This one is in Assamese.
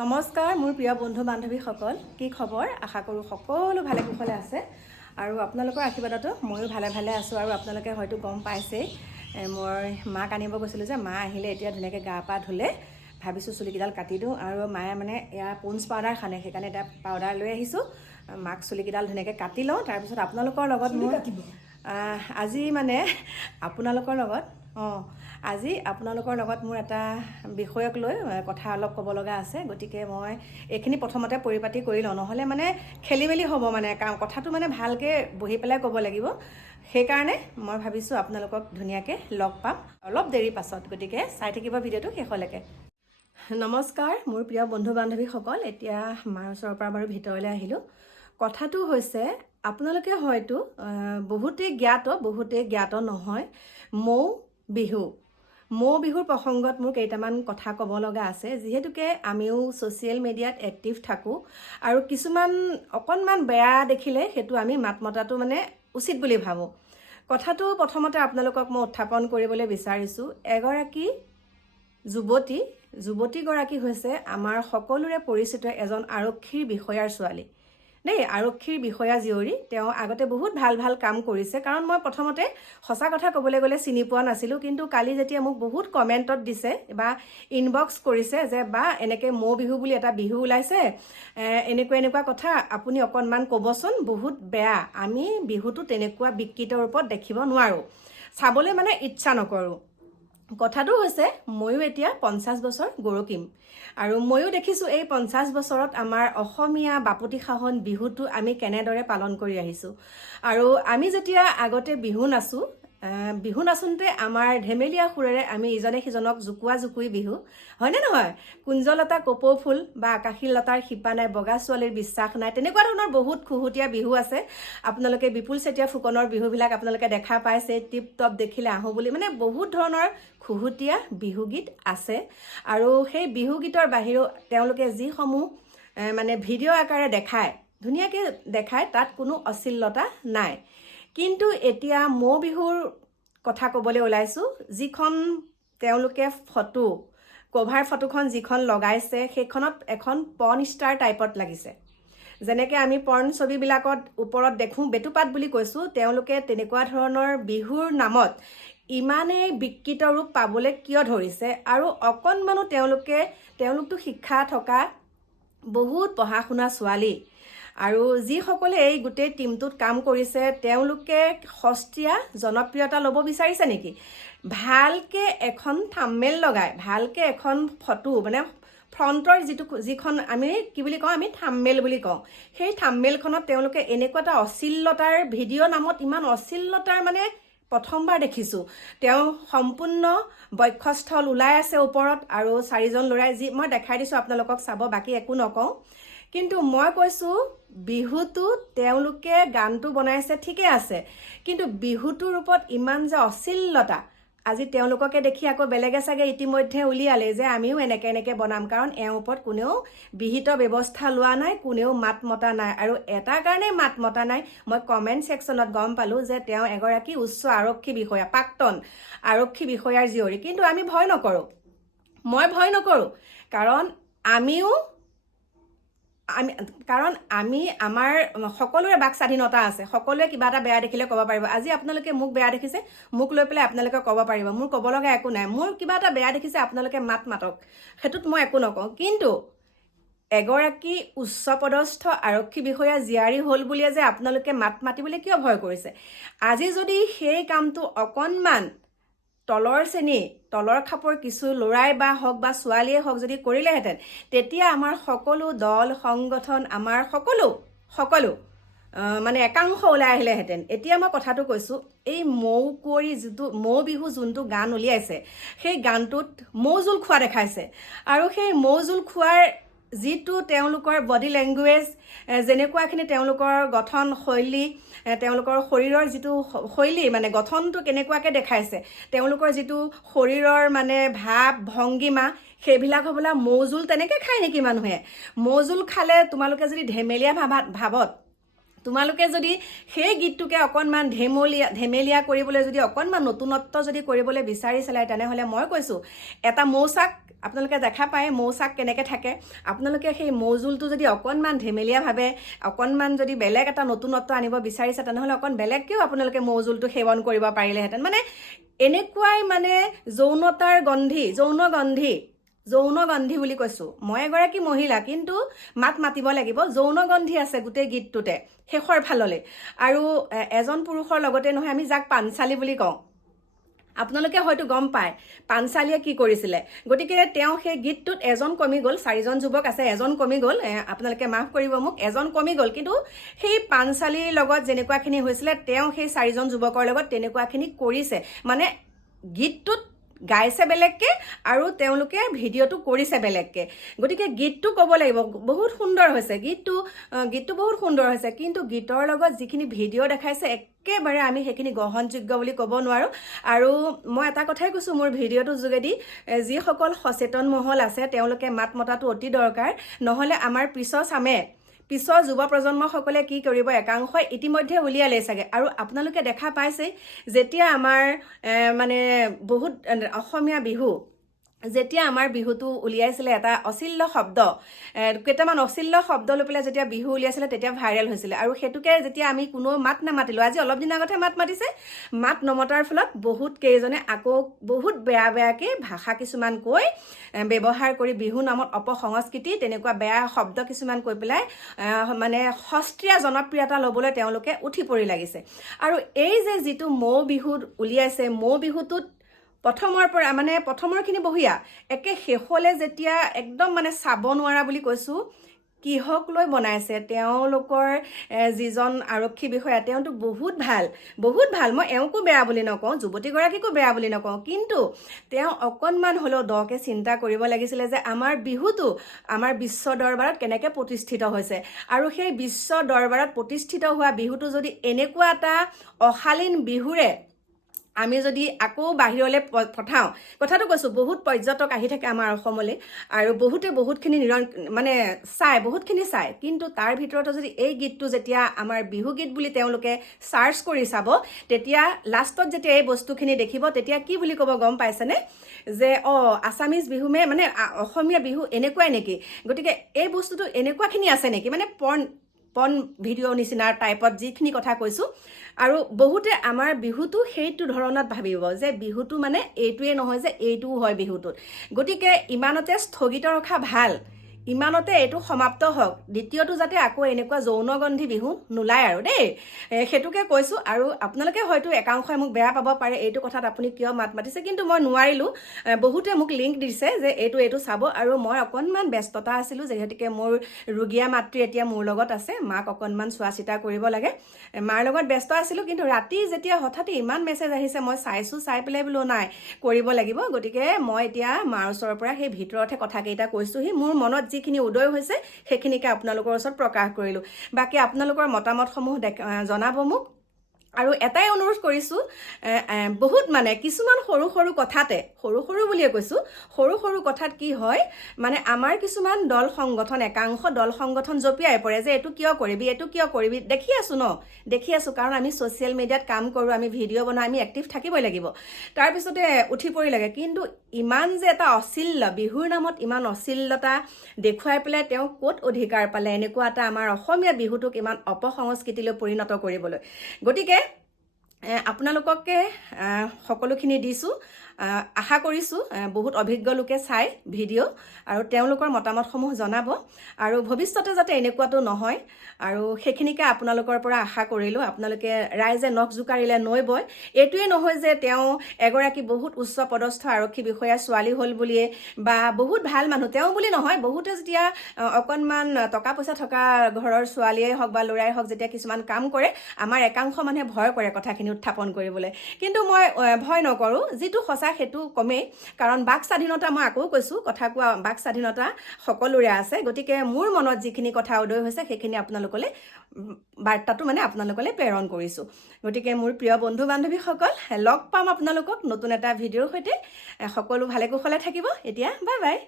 নমস্কাৰ মোৰ প্ৰিয় বন্ধু বান্ধৱীসকল কি খবৰ? আশা কৰোঁ সকলো ভালে কুশলে আছে। আৰু আপোনালোকৰ আশীৰ্বাদতো ময়ো ভালে ভালে আছোঁ আৰু আপোনালোকে হয়তো গম পাইছেই। মই মাক আনিব গৈছিলোঁ যে মা আহিলে এতিয়া ধুনীয়াকৈ গা পা ধুলে। ভাবিছোঁ চুলিকেইডাল কাটি দিওঁ আৰু মায়ে মানে এয়া পোন্স পাউডাৰ সানে সেইকাৰণে এতিয়া পাউডাৰ লৈ আহিছোঁ। মাক চুলিকেইডাল ধুনীয়াকৈ কাটি লওঁ তাৰপিছত আপোনালোকৰ লগত মোৰ আজি মানে আপোনালোকৰ লগত অঁ আজি আপোনালোকৰ লগত মোৰ এটা বিষয়ক লৈ কথা অলপ ক'ব লগা আছে। গতিকে মই এইখিনি প্ৰথমতে পৰিপাতি কৰি লওঁ। নহ'লে মানে খেলি মেলি হ'ব মানে কথাটো মানে ভালকৈ বহি পেলাই ক'ব লাগিব। সেইকাৰণে মই ভাবিছোঁ আপোনালোকক ধুনীয়াকৈ লগ পাম। অলপ দেৰি পাছত গতিকে চাই থাকিব ভিডিঅ'টো শেষলৈকে। নমস্কাৰ মোৰ প্ৰিয় বন্ধু বান্ধৱীসকল এতিয়া মাৰ ওচৰৰ পৰা বাৰু ভিতৰলৈ আহিলোঁ। কথাটো হৈছে আপোনালোকে হয়তো বহুতেই জ্ঞাত বহুতেই জ্ঞাত নহয়। মৌ বিহু। মৌ বিহুৰ প্ৰসংগত মোৰ কেইটামান কথা ক'ব লগা আছে। যিহেতুকে আমিও ছ'চিয়েল মিডিয়াত এক্টিভ থাকোঁ আৰু কিছুমান অকণমান বেয়া দেখিলে সেইটো আমি মাত মতাটো মানে উচিত বুলি ভাবোঁ। কথাটো প্ৰথমতে আপোনালোকক মই উত্থাপন কৰিবলৈ বিচাৰিছোঁ। এগৰাকী যুৱতী যুৱতীগৰাকী হৈছে আমাৰ সকলোৰে পৰিচিত এজন আৰক্ষীৰ বিষয়াৰ ছোৱালী। দেই আৰক্ষীৰ বিষয়া জীয়ৰী তেওঁ আগতে বহুত ভাল ভাল কাম কৰিছে। কাৰণ মই প্ৰথমতে সঁচা কথা ক'বলৈ গ'লে চিনি পোৱা নাছিলোঁ কিন্তু কালি যেতিয়া মোক বহুত কমেণ্টত দিছে বা ইনবক্স কৰিছে যে বা এনেকৈ মৌ বিহু বুলি এটা বিহু ওলাইছে এনেকুৱা এনেকুৱা কথা আপুনি অকণমান ক'বচোন বহুত বেয়া। আমি বিহুটো তেনেকুৱা বিকৃত ৰূপত দেখিব নোৱাৰোঁ। চাবলৈ মানে ইচ্ছা নকৰোঁ। কথাটো হৈছে ময়ো এতিয়া পঞ্চাছ বছৰ গৰকিম আৰু ময়ো দেখিছোঁ এই পঞ্চাছ বছৰত আমাৰ অসমীয়া বাপতি সাহোন বিহুটো আমি কেনেদৰে পালন কৰি আহিছোঁ। আৰু আমি যেতিয়া আগতে বিহু নাচোঁ বিহু নাচোঁতে আমাৰ ধেমেলীয়া সুৰেৰে আমি ইজনে সিজনক জোকোৱা জোকুৱি বিহু। হয়নে নহয়? কুঞ্জলতা কপৌ ফুল বা আকাশী লতাৰ শিপা নাই বগা ছোৱালীৰ বিশ্বাস নাই তেনেকুৱা ধৰণৰ বহুত খুহুতীয়া বিহু আছে। আপোনালোকে বিপুল চেতিয়া ফুকনৰ বিহুবিলাক আপোনালোকে দেখা পাইছে টিপ টপ দেখিলে আহোঁ বুলি। মানে বহুত ধৰণৰ খুহুতীয়া বিহুগীত আছে। আৰু সেই বিহুগীতৰ বাহিৰেও তেওঁলোকে যিসমূহ মানে ভিডিঅ' আকাৰে দেখায় ধুনীয়াকৈ দেখায় তাত কোনো অশ্লীলতা নাই। কিন্তু এতিয়া মৌ বিহুৰ কথা ক'বলৈ ওলাইছোঁ যিখন তেওঁলোকে ফটো কভাৰ ফটোখন যিখন লগাইছে সেইখনত এখন পন ষ্টাৰ টাইপত লাগিছে। যেনেকৈ আমি পৰ্ণ ছবিবিলাকত ওপৰত দেখোঁ বেটুপাত বুলি কৈছোঁ তেওঁলোকে তেনেকুৱা ধৰণৰ বিহুৰ নামত ইমানেই বিকৃত ৰূপ পাবলৈ কিয় ধৰিছে আৰু অকণমানো তেওঁলোকে তেওঁলোকতো শিক্ষা থকা বহুত পঢ়া শুনা ছোৱালী। আৰু যিসকলে এই গোটেই টীমটোত কাম কৰিছে তেওঁলোকে সস্তীয়া জনপ্ৰিয়তা ল'ব বিচাৰিছে নেকি? ভালকৈ এখন থাম্মেল লগাই ভালকৈ এখন ফটো মানে ফ্ৰণ্টৰ যিটো যিখন আমি কি বুলি কওঁ আমি থাম্মেল বুলি কওঁ সেই থাম্মেলখনত তেওঁলোকে এনেকুৱা এটা অশ্লীলতাৰ ভিডিঅ' নামত ইমান অশ্লীলতাৰ মানে প্ৰথমবাৰ দেখিছোঁ। তেওঁ সম্পূৰ্ণ বক্ষস্থল ওলাই আছে ওপৰত আৰু চাৰিজন ল'ৰাই যি মই দেখাই দিছোঁ আপোনালোকক চাব বাকী একো নকওঁ। কিন্তু মই কৈছোঁ বিহুটো তেওঁলোকে গানটো বনাইছে ঠিকে আছে কিন্তু বিহুটোৰ ওপৰত ইমান যে অশ্লীলতা আজি তেওঁলোককে দেখি আকৌ বেলেগে চাগে ইতিমধ্যে উলিয়ালে যে আমিও এনেকৈ এনেকৈ বনাম কাৰণ এওঁৰ ওপৰত কোনেও বিহিত ব্যৱস্থা লোৱা নাই কোনেও মাত মতা নাই আৰু এটা কাৰণেই মাত মতা নাই মই কমেণ্ট ছেকশ্যনত গম পালোঁ যে তেওঁ এগৰাকী উচ্চ আৰক্ষী বিষয়া প্ৰাক্তন আৰক্ষী বিষয়াৰ জীয়ৰী কিন্তু আমি ভয় নকৰোঁ মই ভয় নকৰোঁ কাৰণ আমিও আমি কাৰণ আমি আমাৰ সকলোৰে বাক স্বাধীনতা আছে। সকলোৱে কিবা এটা বেয়া দেখিলে ক'ব পাৰিব। আজি আপোনালোকে মোক বেয়া দেখিছে মোক লৈ পেলাই আপোনালোকে ক'ব পাৰিব। মোৰ ক'ব লগা একো নাই। মোৰ কিবা এটা বেয়া দেখিছে আপোনালোকে মাত মাতক। সেইটোত মই একো নকওঁ। কিন্তু এগৰাকী উচ্চপদস্থ আৰক্ষী বিষয়া জীয়াৰী হ'ল বুলিয়ে যে আপোনালোকে মাত মাতিবলৈ কিয় ভয় কৰিছে? আজি যদি সেই কামটো অকণমান তলৰ শ্ৰেণী তলৰ খাপৰ কিছু ল'ৰাই বা হওক বা ছোৱালীয়ে হওক যদি কৰিলেহেঁতেন তেতিয়া আমাৰ সকলো দল সংগঠন আমাৰ সকলো সকলো মানে একাংশ ওলাই আহিলেহেঁতেন। এতিয়া মই কথাটো কৈছোঁ এই মৌ কুঁৱৰী যিটো মৌ বিহু যোনটো গান উলিয়াইছে সেই গানটোত মৌজোল খোৱা দেখাইছে। আৰু সেই মৌজোল খোৱাৰ যিটো তেওঁলোকৰ বডি লেংগুৱেজ যেনেকুৱাখিনি তেওঁলোকৰ গঠন শৈলী তেওঁলোকৰ শৰীৰৰ যিটো শৈলী মানে গঠনটো কেনেকুৱাকৈ দেখাইছে তেওঁলোকৰ যিটো শৰীৰৰ মানে ভাৱ ভংগীমা সেইবিলাক হ'বলা মৌজোল তেনেকৈ খায় নেকি মানুহে? মৌজোল খালে তোমালোকে যদি ধেমেলীয়া ভাবাত ভাৱত তোমালোকে যদি সেই গীতটোকে অকণমান ধেমলীয়া, ধেমেলীয়া কৰিবলৈ যদি অকণমান নতুনত্ব যদি কৰিবলৈ বিচাৰিছিলে, তেনেহ'লে মই কৈছোঁ, এটা মৌচাক আপোনালোকে দেখা পায়, মৌচাক কেনেকৈ থাকে। আপোনালোকে সেই মৌজোলটো যদি অকণমান ধেমেলীয়াভাৱে, অকণমান যদি বেলেগ এটা নতুনত্ব আনিব বিচাৰিছে, তেনেহ'লে অকণ বেলেগকৈও আপোনালোকে মৌজোলটো সেৱন কৰিব পাৰিলেহেঁতেন। মানে এনেকুৱাই মানে যৌনতাৰ গন্ধি যৌন গন্ধি যৌন গন্ধি বুলি কৈছোঁ। মই এগৰাকী মহিলা কিন্তু মাত মাতিব লাগিব। যৌন গন্ধি আছে গোটেই গীতটোতে শেষৰ ফাললৈ। আৰু এজন পুৰুষৰ লগতে নহয় আমি যাক পাঞ্চালী বুলি কওঁ। আপোনালোকে হয়তো গম পায় পাঞ্চালীয়ে কি কৰিছিলে। গতিকে তেওঁ সেই গীতটোত এজন কমি গ'ল চাৰিজন যুৱক আছে এজন কমি গ'ল। আপোনালোকে মাফ কৰিব মোক এজন কমি গ'ল। কিন্তু সেই পাঞ্চালীৰ লগত যেনেকুৱাখিনি হৈছিলে তেওঁ সেই চাৰিজন যুৱকৰ লগত তেনেকুৱাখিনি কৰিছে। মানে গীতটোত গাইছে বেলেগকৈ আৰু তেওঁলোকে ভিডিঅ'টো কৰিছে বেলেগকৈ। গতিকে গীতটো ক'ব লাগিব বহুত সুন্দৰ হৈছে। গীতটো গীতটো বহুত সুন্দৰ হৈছে কিন্তু গীতৰ লগত যিখিনি ভিডিঅ' দেখাইছে একেবাৰে আমি সেইখিনি গ্ৰহণযোগ্য বুলি ক'ব নোৱাৰোঁ। আৰু মই এটা কথাই কৈছোঁ মোৰ ভিডিঅ'টোৰ যোগেদি যিসকল সচেতন মহল আছে তেওঁলোকে মাত মতাটো অতি দৰকাৰ। নহ'লে আমাৰ পিছৰ চামে পিছৰ যুৱ প্ৰজন্মসকলে কি কৰিব? একাংশই ইতিমধ্যে উলিয়ালে চাগে। আৰু আপোনালোকে দেখা পাইছেই যেতিয়া আমাৰ মানে বহুত অসমীয়া বিহু যেতিয়া আমাৰ বিহুটো উলিয়াইছিলে এটা অচিল্য শব্দ কেইটামান অচিল্য শব্দ লৈ পেলাই যেতিয়া বিহু উলিয়াইছিলে তেতিয়া ভাইৰেল হৈছিলে। আৰু সেইটোকে যেতিয়া আমি কোনো মাত নামাতিলোঁ আজি অলপ দিনৰ আগতহে মাত মাতিছে মাত নমতাৰ ফলত বহুত কেইজনে আকৌ বহুত বেয়া বেয়াকৈ ভাষা কিছুমান কৈ ব্যৱহাৰ কৰি বিহু নামত অপসংস্কৃতি তেনেকুৱা বেয়া শব্দ কিছুমান কৈ পেলাই মানে সস্তীয়া জনপ্ৰিয়তা ল'বলৈ তেওঁলোকে উঠি পৰি লাগিছে। আৰু এই যে যিটো মৌ বিহুত উলিয়াইছে মৌ বিহুটোত প্ৰথমৰ পৰা মানে প্ৰথমৰখিনি বঢ়িয়া একে শেষলৈ যেতিয়া একদম মানে চাব নোৱাৰা বুলি কৈছোঁ কিহক লৈ বনাইছে তেওঁলোকৰ যিজন আৰক্ষী বিষয়া তেওঁতো বহুত ভাল বহুত ভাল মই এওঁকো বেয়া বুলি নকওঁ যুৱতীগৰাকীকো বেয়া বুলি নকওঁ কিন্তু তেওঁ অকণমান হ'লেও দকে চিন্তা কৰিব লাগিছিলে যে আমাৰ বিহুটো আমাৰ বিশ্ব দৰবাৰত কেনেকৈ প্ৰতিষ্ঠিত হৈছে। আৰু সেই বিশ্ব দৰবাৰত প্ৰতিষ্ঠিত হোৱা বিহুটো যদি এনেকুৱা এটা অশালীন বিহুৰে আমি যদি আকৌ বাহিৰলৈ পঠাওঁ কথাটো কৈছোঁ বহুত পৰ্যটক আহি থাকে আমাৰ অসমলৈ আৰু বহুতে বহুতখিনি নিৰন মানে চায় বহুতখিনি চায় কিন্তু তাৰ ভিতৰতো যদি এই গীতটো যেতিয়া আমাৰ বিহু গীত বুলি তেওঁলোকে চাৰ্চ কৰি চাব তেতিয়া লাষ্টত যেতিয়া এই বস্তুখিনি দেখিব তেতিয়া কি বুলি ক'ব গম পাইছেনে? যে অঁ আছামিজ বিহু মে মানে অসমীয়া বিহু এনেকুৱাই নেকি? গতিকে এই বস্তুটো এনেকুৱাখিনি আছে নেকি? মানে পৰ্ণ পন ভিডিঅ' নিচিনাৰ টাইপত যিখিনি কথা কৈছোঁ আৰু বহুতে আমাৰ বিহুটো সেইটো ধৰণত ভাবিব যে বিহুটো মানে এইটোৱে নহয় যে এইটোও হয় বিহুটোত। গতিকে ইমানতে স্থগিত ৰখা ভাল। ইমানতে এইটো সমাপ্ত হওক। দ্বিতীয়টো যাতে আকৌ এনেকুৱা যৌনগন্ধি বিহু নোলায় আৰু দেই। সেইটোকে কৈছোঁ আৰু আপোনালোকে হয়তো একাংশই মোক বেয়া পাব পাৰে এইটো কথাত আপুনি কিয় মাত মাতিছে কিন্তু মই নোৱাৰিলোঁ। বহুতে মোক লিংক দিছে যে এইটো এইটো চাব আৰু মই অকণমান ব্যস্ততা আছিলোঁ যিহেতুকে মোৰ ৰুগীয়া মাতৃ এতিয়া মোৰ লগত আছে মাক অকণমান চোৱা চিতা কৰিব লাগে। মাৰ লগত ব্যস্ত আছিলোঁ কিন্তু ৰাতি যেতিয়া হঠাৎ ইমান মেছেজ আহিছে মই চাইছোঁ চাই পেলাই বোলো নাই কৰিব লাগিব। গতিকে মই এতিয়া মাৰ ওচৰৰ পৰা সেই ভিতৰতহে কথাকেইটা কৈছোঁহি। মোৰ মনত যিখিনি উদয় হৈছে সেইখিনিকে আপোনালোকৰ ওচৰত প্ৰকাশ কৰিলোঁ। বাকী আপোনালোকৰ মতামতসমূহ জনাব মোক। আৰু এটাই অনুৰোধ কৰিছোঁ বহুত মানে কিছুমান সৰু সৰু কথাতে সৰু সৰু বুলিয়ে কৈছোঁ সৰু সৰু কথাত কি হয় মানে আমাৰ কিছুমান দল সংগঠন একাংশ দল সংগঠন জঁপিয়াই পৰে যে এইটো কিয় কৰিবি এইটো কিয় কৰিবি দেখি আছোঁ ন দেখি আছোঁ কাৰণ আমি ছ'চিয়েল মিডিয়াত কাম কৰোঁ আমি ভিডিঅ' বনাওঁ আমি এক্টিভ থাকিবই লাগিব। তাৰপিছতে উঠি পৰি লাগে কিন্তু ইমান যে এটা অচিল্য বিহুৰ নামত ইমান অচিল্যতা দেখুৱাই পেলাই তেওঁ ক'ত অধিকাৰ পালে এনেকুৱা এটা আমাৰ অসমীয়া বিহুটোক ইমান অপসংস্কৃতিলৈ পৰিণত কৰিবলৈ। গতিকে আপোনালোককে সকলোখিনি দিছোঁ। আশা কৰিছোঁ বহুত অভিজ্ঞ লোকে চাই ভিডিঅ' আৰু তেওঁলোকৰ মতামতসমূহ জনাব। আৰু ভৱিষ্যতে যাতে এনেকুৱাটো নহয় আৰু সেইখিনিকে আপোনালোকৰ পৰা আশা কৰিলোঁ। আপোনালোকে ৰাইজে নখ জোকাৰিলে নৈ বয় এইটোৱে নহয় যে তেওঁ এগৰাকী বহুত উচ্চ পদস্থ আৰক্ষী বিষয়া ছোৱালী হ'ল বুলিয়ে বা বহুত ভাল মানুহ। তেওঁ বুলি নহয় বহুতে যেতিয়া অকণমান টকা পইচা থকা ঘৰৰ ছোৱালীয়ে হওক বা ল'ৰাই হওক যেতিয়া কিছুমান কাম কৰে আমাৰ একাংশ মানুহে ভয় কৰে কথাখিনি উত্থাপন কৰিবলৈ। কিন্তু মই ভয় নকৰোঁ। যিটো সঁচা সেইটো কমেই। কাৰণ বাক স্বাধীনতা মই আকৌ কৈছোঁ কথা কোৱা বাক স্বাধীনতা সকলোৰে আছে। গতিকে মোৰ মনত যিখিনি কথা উদয় হৈছে সেইখিনি আপোনালোকলৈ বাৰ্তাটো মানে আপোনালোকলৈ প্ৰেৰণ কৰিছোঁ। গতিকে মোৰ প্ৰিয় বন্ধু বান্ধৱীসকল লগ পাম আপোনালোকক নতুন এটা ভিডিঅ'ৰ সৈতে। সকলো ভালে কুশলে থাকিব। এতিয়া বাই বাই